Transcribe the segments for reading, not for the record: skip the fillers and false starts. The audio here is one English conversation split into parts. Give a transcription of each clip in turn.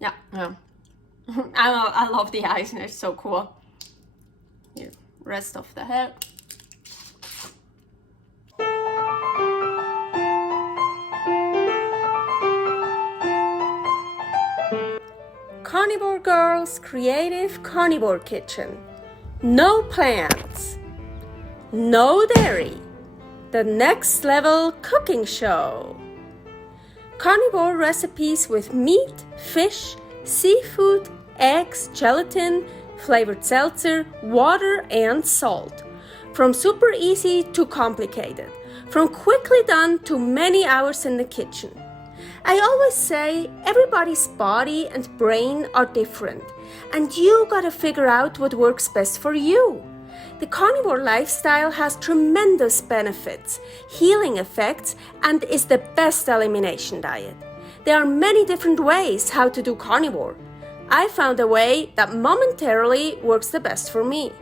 Yeah, yeah. I love the eyes, and it's so cool. Here, rest of the head. Carnivore Girl's Creative Carnivore Kitchen. No plants, no dairy. The next level cooking show. Carnivore recipes with meat, fish, seafood, eggs, gelatin, flavored seltzer, water, and salt. From super easy to complicated. From quickly done to many hours in the kitchen. I always say everybody's body and brain are different, and you gotta figure out what works best for you. The carnivore lifestyle has tremendous benefits, healing effects, and is the best elimination diet. There are many different ways how to do carnivore. I found a way that momentarily works the best for me.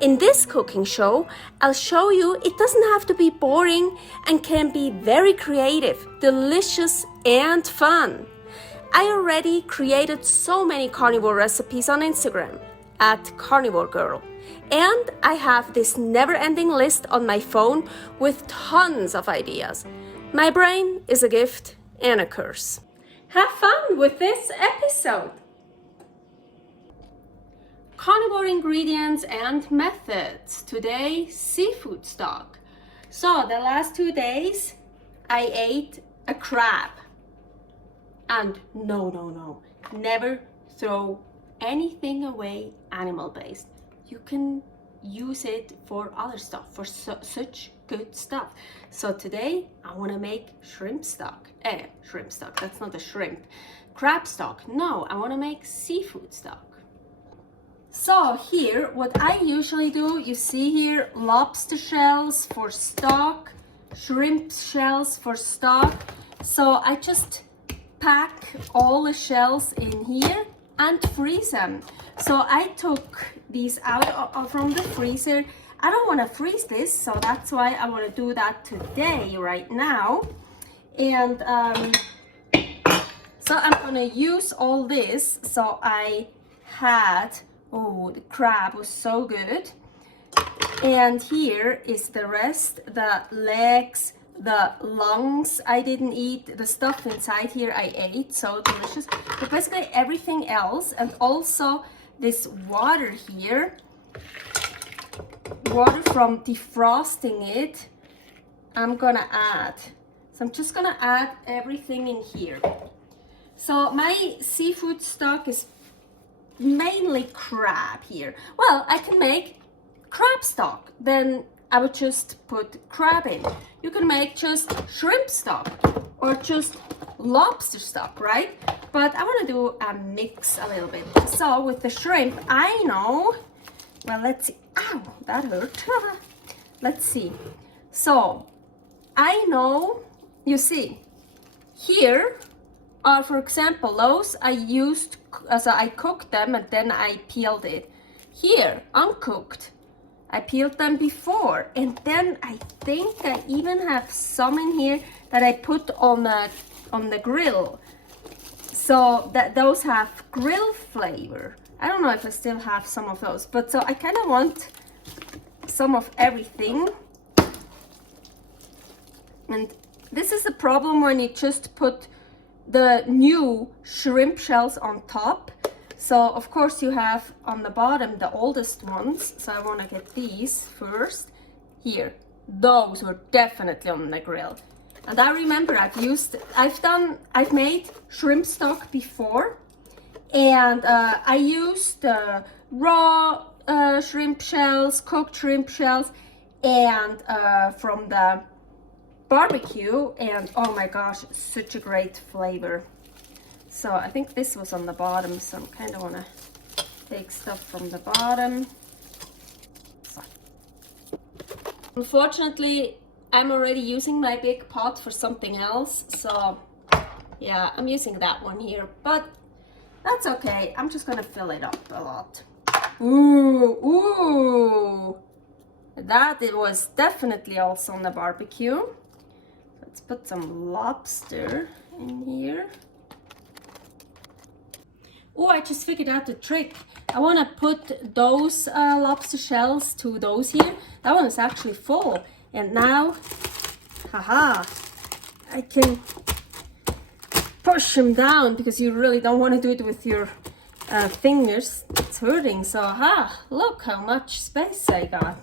In this cooking show, I'll show you it doesn't have to be boring and can be very creative, delicious, and fun. I already created so many carnivore recipes on Instagram at karnivorgirl. And I have this never-ending list on my phone with tons of ideas. My brain is a gift and a curse. Have fun with this episode! Carnivore ingredients and methods. Today, seafood stock. So the last 2 days, I ate a crab. And no, never throw anything away animal-based. You can use it for other stuff, for such good stuff. So today, I want to make shrimp stock. Shrimp stock, that's not a shrimp. Crab stock, no, I want to make seafood stock. So here, what I usually do, you see here, lobster shells for stock, shrimp shells for stock. So I just pack all the shells in here and freeze them. So I took these out from the freezer. I don't want to freeze this, so that's why I want to do that today, right now. And so I'm going to use all this. So I had, oh, the crab was so good. And here is the rest, the legs, the lungs I didn't eat, the stuff inside here I ate, so delicious. But basically everything else, and also this water here, water from defrosting it, I'm gonna add. So I'm just gonna add everything in here. So my seafood stock is mainly crab here. Well, I can make crab stock, then I would just put crab in. You can make just shrimp stock or just lobster stock, right? But I want to do a mix a little bit. So with the shrimp, I know, well, let's see. Ow, that hurt. Let's see. So I know, you see, here are, for example, those I used, so I cooked them and then I peeled it. Here, uncooked. I peeled them before, and then I think I even have some in here that I put on the grill. So that those have grill flavor. I don't know if I still have some of those, but so I kind of want some of everything. And this is the problem when you just put the new shrimp shells on top. So of course you have on the bottom the oldest ones. So I want to get these first. Here, those were definitely on the grill. And I remember I've made shrimp stock before, and I used raw shrimp shells, cooked shrimp shells, and from the barbecue, and oh my gosh, such a great flavor. So I think this was on the bottom, so I kind of want to take stuff from the bottom. So. Unfortunately, I'm already using my big pot for something else, so yeah, I'm using that one here, but that's okay. I'm just gonna fill it up a lot. Ooh, that it was definitely also on the barbecue. Let's put some lobster in here. Oh, I just figured out the trick. I want to put those lobster shells to those here. That one is actually full. And now, haha, I can push them down because you really don't want to do it with your fingers. It's hurting. So, look how much space I got.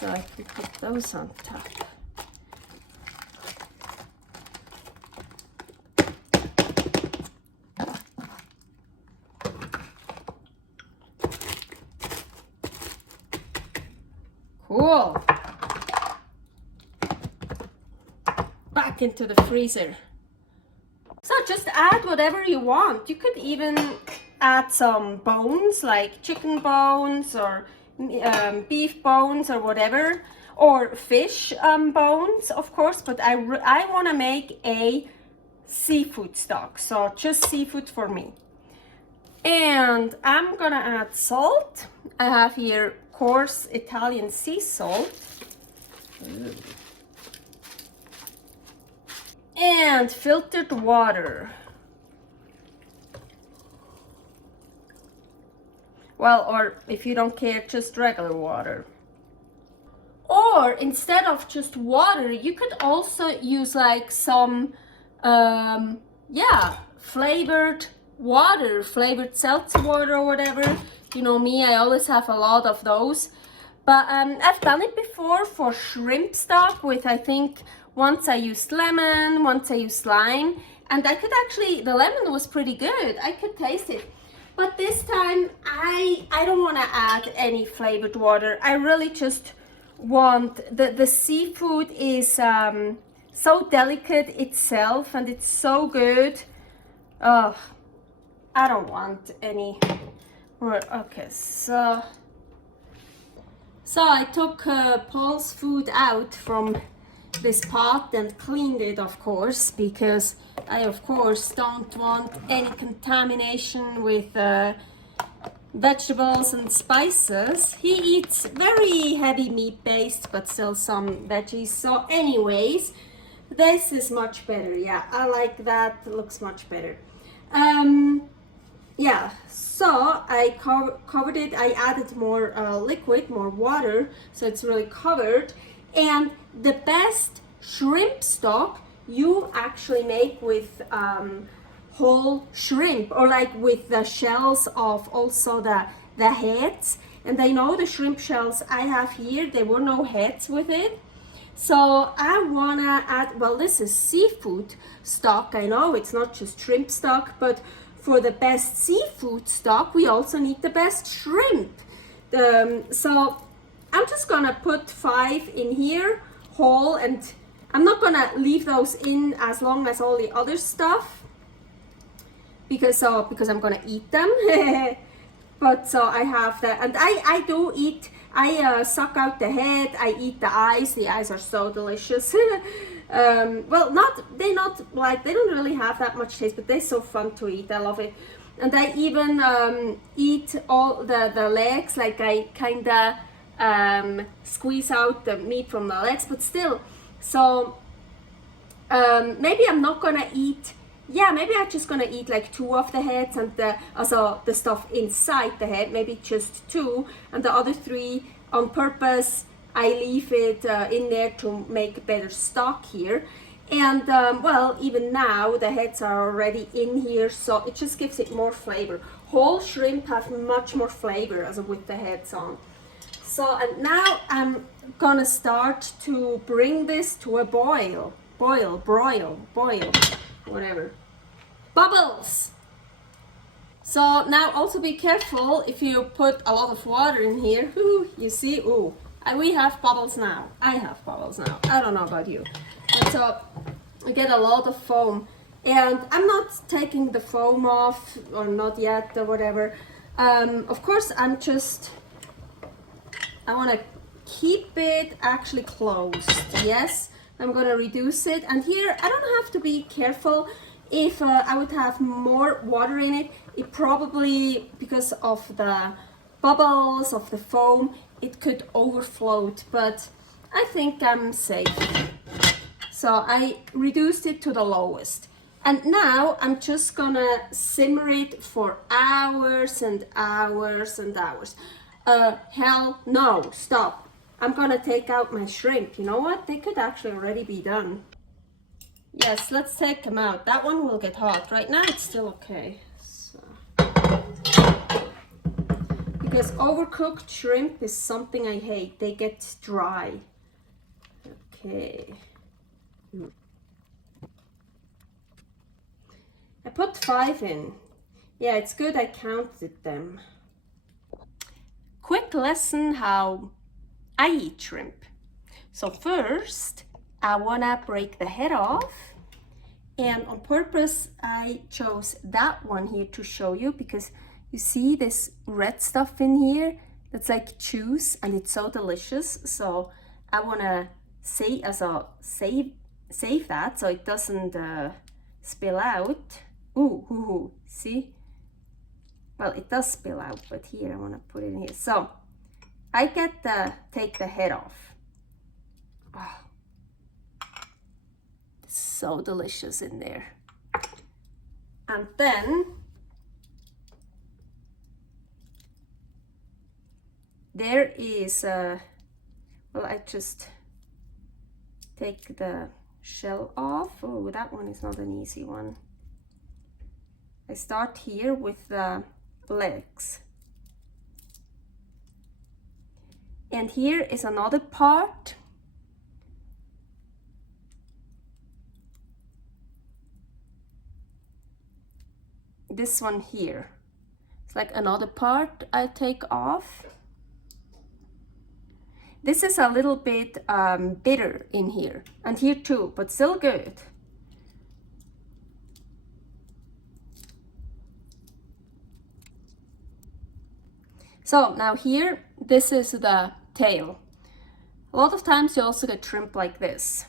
So I can put those on top. Cool. Back into the freezer. So just add whatever you want. You could even add some bones, like chicken bones or beef bones or whatever, or fish bones, of course. But I want to make a seafood stock, so just seafood for me. And I'm gonna add salt. I have here coarse Italian sea salt. And filtered water. Well, or if you don't care, just regular water. Or instead of just water, you could also use like some, flavored water, flavored seltzer water or whatever. You know me, I always have a lot of those. But I've done it before for shrimp stock with, I think, once I used lemon, once I used lime, and I could actually, the lemon was pretty good. I could taste it. But this time, I don't want to add any flavored water. I really just want, the seafood is so delicate itself and it's so good. I don't want any more. Okay, so I took Paul's food out from this pot and cleaned it, of course, because I of course don't want any contamination with vegetables and spices. He eats very heavy meat based but still some veggies. So anyways, this is much better. Yeah, I like that. It looks much better. Yeah, so I covered it. I added more liquid, more water, so it's really covered. And the best shrimp stock you actually make with whole shrimp, or like with the shells of also the heads. And I know the shrimp shells I have here, there were no heads with it. So I wanna add, well, this is seafood stock. I know it's not just shrimp stock, but for the best seafood stock, we also need the best shrimp. So I'm just gonna put 5 in here whole, and I'm not gonna leave those in as long as all the other stuff because I'm gonna eat them. But so I have that, and I do eat. I suck out the head. I eat the eyes. The eyes are so delicious. Well, they don't really have that much taste, but they're so fun to eat. I love it. And I even eat all the legs. Like I kinda squeeze out the meat from the legs, but still. So maybe I'm not gonna eat. Yeah, maybe I'm just gonna eat like 2 of the heads and the stuff inside the head. Maybe just 2, and the other 3 on purpose. I leave it in there to make better stock here. And well, even now the heads are already in here, so it just gives it more flavor. Whole shrimp have much more flavor as with the heads on. So, and now I'm gonna start to bring this to a boil, broil, whatever. Bubbles! So now also be careful if you put a lot of water in here. Ooh, you see, ooh, we have bubbles now. I have bubbles now. I don't know about you. But so I get a lot of foam. And I'm not taking the foam off, or not yet, or whatever. Of course, I want to keep it actually closed. Yes, I'm going to reduce it. And here, I don't have to be careful. If I would have more water in it, it probably, because of the bubbles, of the foam, it could overflow. But I think I'm safe. So I reduced it to the lowest. And now I'm just gonna simmer it for hours and hours and hours. Hell no, stop. I'm gonna take out my shrimp. You know what? They could actually already be done. Yes, let's take them out. That one will get hot. Right now it's still okay. So. Because overcooked shrimp is something I hate. They get dry. Okay. I put 5 in. Yeah, it's good I counted them. Quick lesson how I eat shrimp. So first, I wanna break the head off. And on purpose, I chose that one here to show you because you see this red stuff in here that's like juice and it's so delicious. So I wanna save that so it doesn't spill out. Ooh, see? Well, it does spill out, but here I wanna put it in here. So I take the head off. Oh, it's so delicious in there. And then there is well, I just take the shell off. Oh, that one is not an easy one. I start here with the legs. And here is another part. This one here. It's like another part I take off. This is a little bit bitter in here, and here too, but still good. So now here, this is the tail. A lot of times you also get shrimp like this.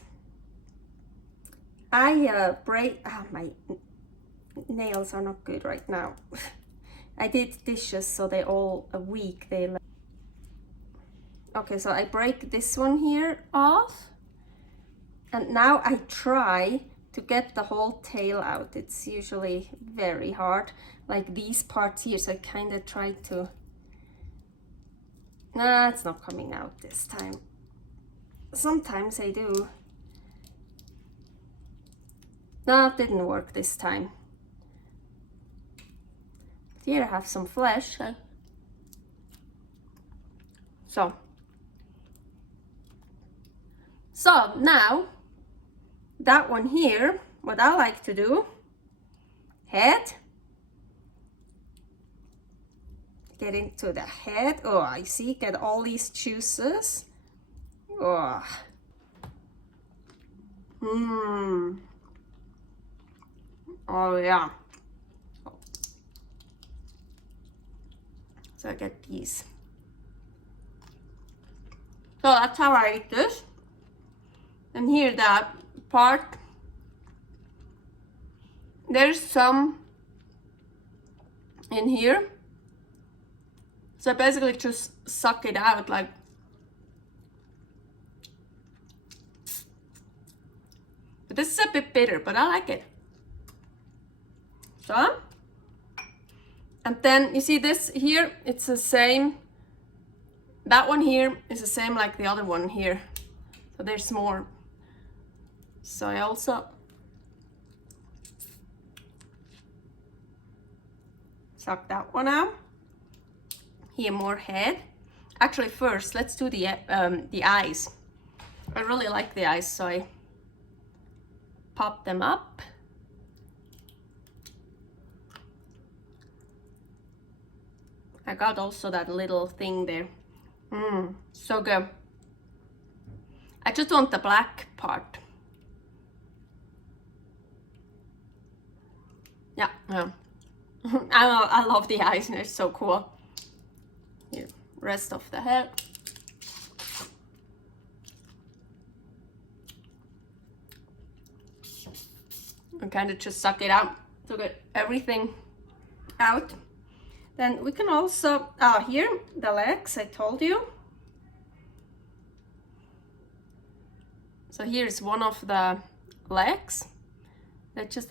I break, my nails are not good right now. I did dishes, so they all a week. Okay, so I break this one here off. And now I try to get the whole tail out. It's usually very hard, like these parts here. So I kind of try to, nah, it's not coming out this time. Sometimes I do. No, it didn't work this time. Here I have some flesh. So now that one here, what I like to do, head, get into the head. Oh, I see, get all these juices. Oh. Oh yeah. So I get these. So that's how I eat this. And here that part, there's some in here. So I basically just suck it out like. But this is a bit bitter, but I like it. So, and then you see this here, it's the same. That one here is the same like the other one here. So there's more. So I also suck that one out. Here, more head. Actually, first let's do the eyes. I really like the eyes, so I pop them up. I got also that little thing there. So good. I just want the black part. Yeah. I love the eyes, and it's so cool. Here, rest of the head. And kind of just suck it out to get everything out. Then we can also, here, the legs, I told you. So here's one of the legs. That just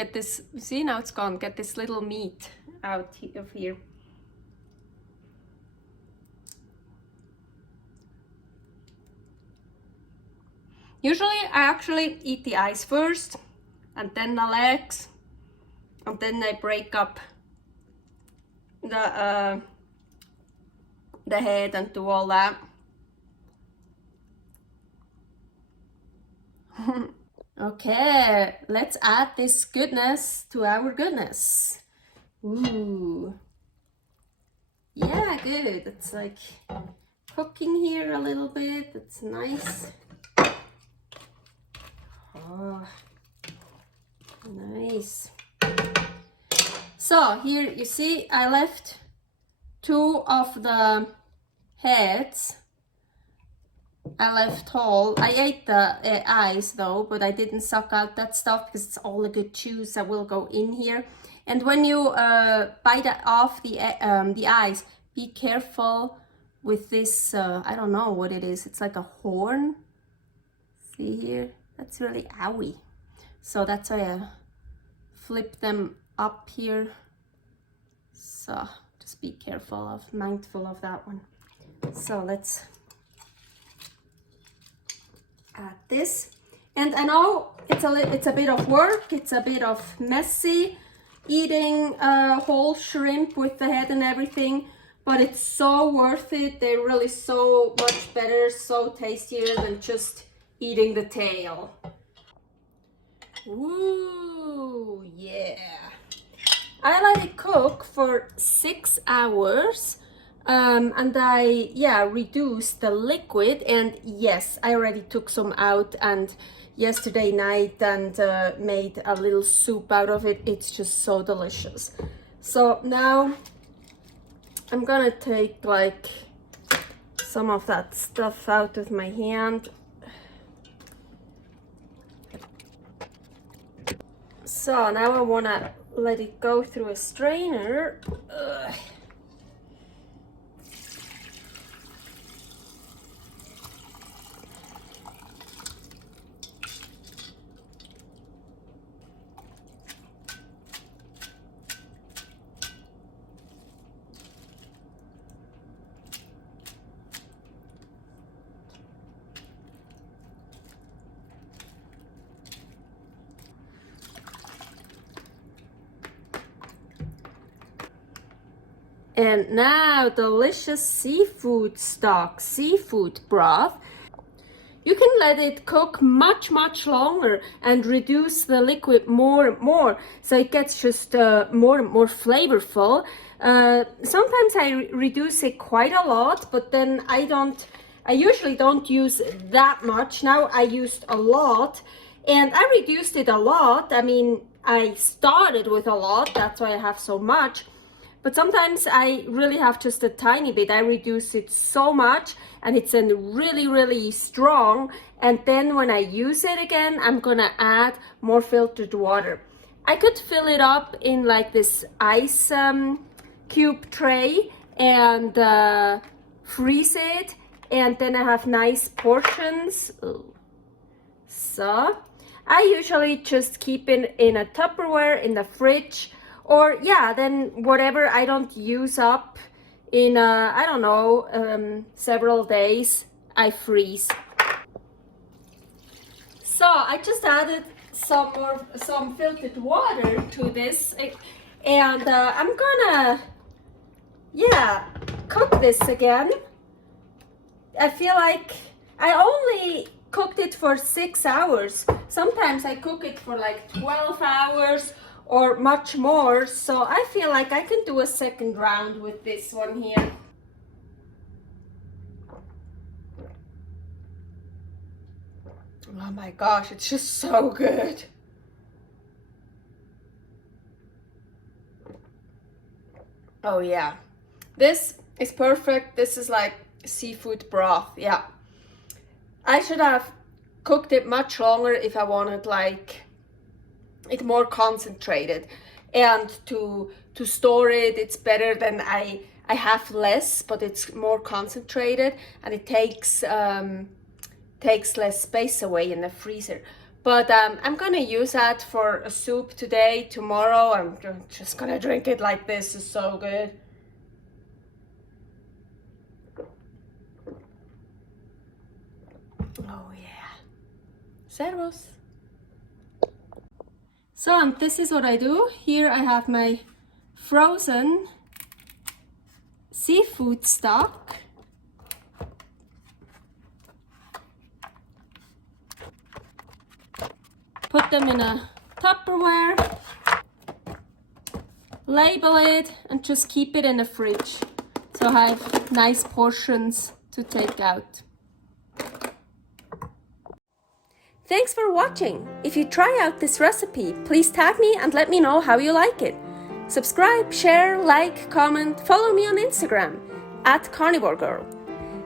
get this, see now it's gone, get this little meat out of here. Usually I actually eat the eyes first and then the legs, and then I break up the head and do all that. Okay, let's add this goodness to our goodness. Ooh. Yeah, good. It's like cooking here a little bit. It's nice. Oh, nice. So here you see I left 2 of the heads. I left whole. I ate the eyes though, but I didn't suck out that stuff because it's all the good juice that will go in here. And when you bite off the eyes, be careful with this, I don't know what it is. It's like a horn. See here? That's really owie. So that's why I flip them up here. So just be careful mindful of that one. So let's add this. And I know it's a bit of work, it's a bit of messy eating whole shrimp with the head and everything, but it's so worth it. They're really so much better, so tastier than just eating the tail. Ooh, yeah. I let it cook for 6 hours. And I reduced the liquid, and yes, I already took some out and yesterday night and made a little soup out of it. It's just so delicious. So now I'm gonna take like some of that stuff out of my hand. So now I wanna let it go through a strainer. Ugh. And now delicious seafood stock, seafood broth. You can let it cook much longer and reduce the liquid more and more, so it gets just more and more flavorful. Sometimes I reduce it quite a lot, but then I usually don't use that much. Now I used a lot, and I reduced it a lot. I mean, I started with a lot, that's why I have so much. But sometimes I really have just a tiny bit. I reduce it so much and it's really strong. And then when I use it again, I'm gonna add more filtered water. I could fill it up in like this ice cube tray and freeze it. And then I have nice portions. Ooh. So I usually just keep it in a Tupperware in the fridge. Or yeah, then whatever I don't use up in, I don't know, several days, I freeze. So I just added some filtered water to this, and I'm gonna, cook this again. I feel like I only cooked it for 6 hours. Sometimes I cook it for like 12 hours. Or much more, so I feel like I can do a second round with this one here. Oh my gosh, it's just so good. Oh yeah, this is perfect. This is like seafood broth, yeah. I should have cooked it much longer if I wanted like it more concentrated, and to store it, it's better than I have less, but it's more concentrated and it takes less space away in the freezer. But I'm gonna use that for a soup today. Tomorrow I'm just gonna drink it like this. It's so good. Oh yeah. Servus. So, and this is what I do. Here I have my frozen seafood stock. Put them in a Tupperware, label it, and just keep it in the fridge. So I have nice portions to take out. Thanks for watching. If you try out this recipe, please tag me and let me know how you like it. Subscribe, share, like, comment, follow me on Instagram @karnivorgirl.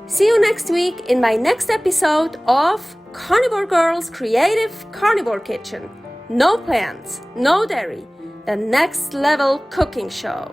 See you next week in my next episode of Carnivore Girl's Creative Carnivore Kitchen. No plants, no dairy, the next level cooking show.